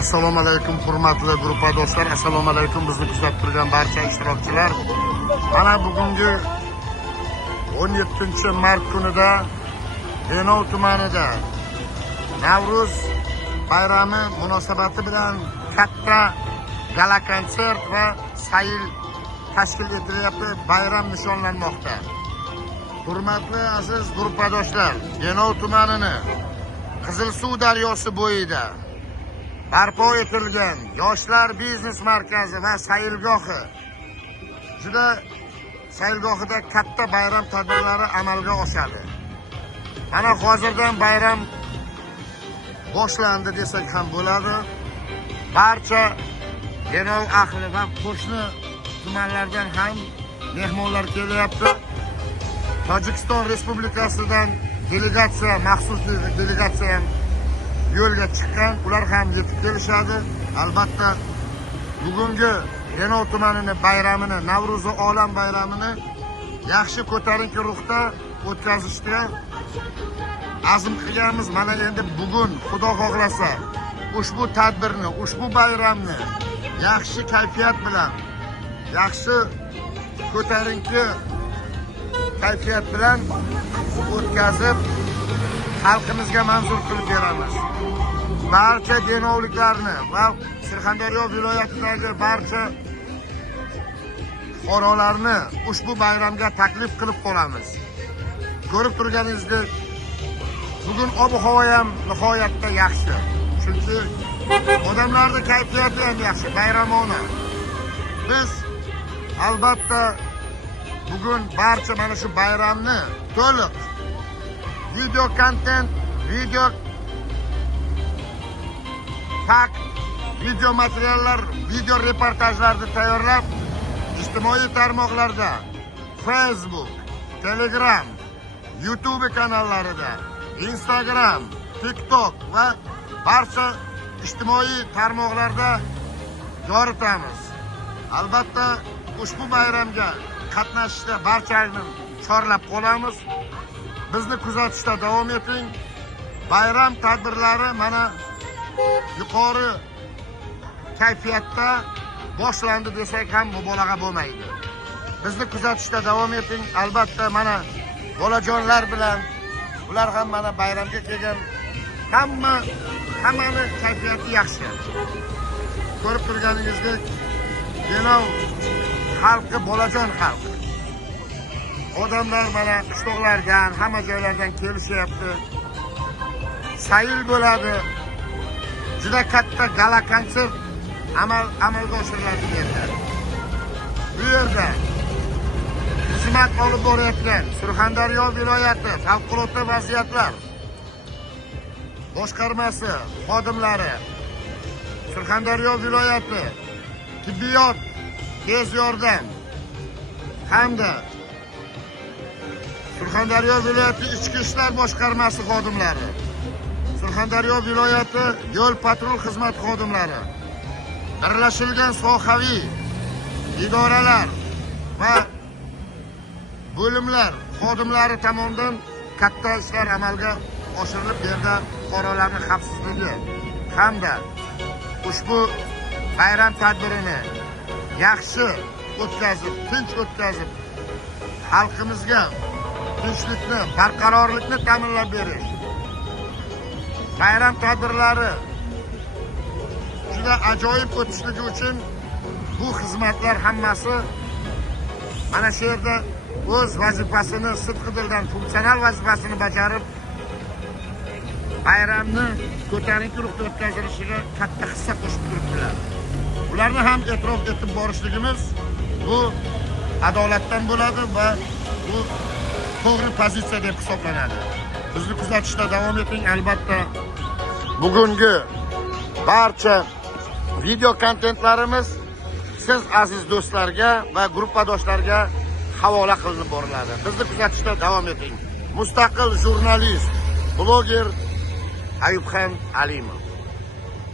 Assalomu alaykum hurmatli guruhdoshlar, assalomu alaykum bizni kuzatib turgan barcha ishtirokchilar. Mana bugungi 17-mart kunida Denov tumanida Navruz bayrami munosabati bilan katta gala konsert va sayil tashkil etilyapti, bayram nishonlanmoqda. Hurmatli aziz guruhdoshlar, Denov tumanini Qizilsuv daryosi bo'yida barpo etilgan yoshlar biznes markazi va sayilgohi juda sayilgohida katta bayram tadbirlari amalga oshadi. Mana hozirdan bayram boshlandi desak ham bo'ladi. Barcha Denov ahli va qo'shni tumanlardan ham mehmonlar kelyapti. Tojikiston Respublikasidan delegatsiya, maxsus delegatsiya ham yo'lga chiqqan, ular ham yetib kelishadi. Albatta bugungi Denov tumanining bayramini, Navro'zi olam bayramini yaxshi ko'tarinki ruhda o'tkazishga azm qilganmiz. Mana endi bugun Xudo xohlasa ushbu tadbirni, ushbu bayramni yaxshi kayfiyat bilan, yaxshi ko'tarinki kayfiyat bilan o'tkazib xalqimizga manzur qilib beramiz. Barcha denovliklarni va Surxondaryo viloyatidagi barcha fuqarolarni ushbu bayramga taklif qilib qolamiz. Ko'rib turganingizdek, bugun ob-havo ham nihoyatda yaxshi. Chunki odamlarning kayfiyati ham yaxshi, bayramona. Biz albatta bugun barcha mana shu bayramni to'liq video kontent, video pak, video materiallar, video reportajlarni tayyorlab, ijtimoiy tarmoqlarda, Facebook, Telegram, YouTube kanallarida, Instagram, TikTok va barcha ijtimoiy tarmoqlarda yoritamiz. Albatta ushbu bayramga qatnashishda barchani chorlab qolamiz. Bizni kuzatishda davom eting. Bayram tadbirlari mana yuqori kayfiyatda boshlandi desak ham mubolag'a bo'lmaydi. Bizni kuzatishda davom eting. Albatta mana bolajonlar bilan ular ham mana bayramga kelgan, hammani kayfiyati yaxshi. Ko'rib turganingizdek, Denov xalqi bolajon xalq. Odamlar mana qishloqlardan, hamma joylardan kelishyapti. Sayil bo'ladi. Juda katta gala konsert amalga oshiriladi bu yerda. Bu yerda xizmat olib borayotgan Surxondaryo viloyati favqulodda vaziyatlar boshqarmasi xodimlari, Surxondaryo viloyati tibbiyot tez yordam hamda Surxondaryo viloyati ichki ishlar boshqarmasi xodimlari, Surxondaryo viloyati yo'l patrul xizmat xodimlari, birlashilgan sohaviy idoralar va bo'limlar xodimlari tomonidan katta ishlar amalga oshirilib, bu yerda fuqarolarning xavfsizligi hamda ushbu bayram tadbirini yaxshi o'tkazib, tinch o'tkazib, xalqimizga tinchlikni, barqarorlikni ta'minlab berish. Bayram tadbirlari juda ajoyib o'tishligi uchun bu xizmatlar hammasi mana shu yerda o'z vazifasini, sidqidildan funksional vazifasini bajarib, bayramni ko'tarinki ruhda o'tkazilishiga katta hissa qo'shib turibdilar. Ularni ham e'tirof etib borishligimiz bu adolatdan bo'ladi va bu to'g'ri pozitsiya deb hisoblanadi. Bizni kuzatishda davom eting. Albatta bugungi barcha video kontentlarimiz siz aziz do'stlarga va guruhdoshlarga havola qilinib boriladi. Bizni kuzatishda davom eting. Mustaqil jurnalist, bloger Ayubxon Alimov.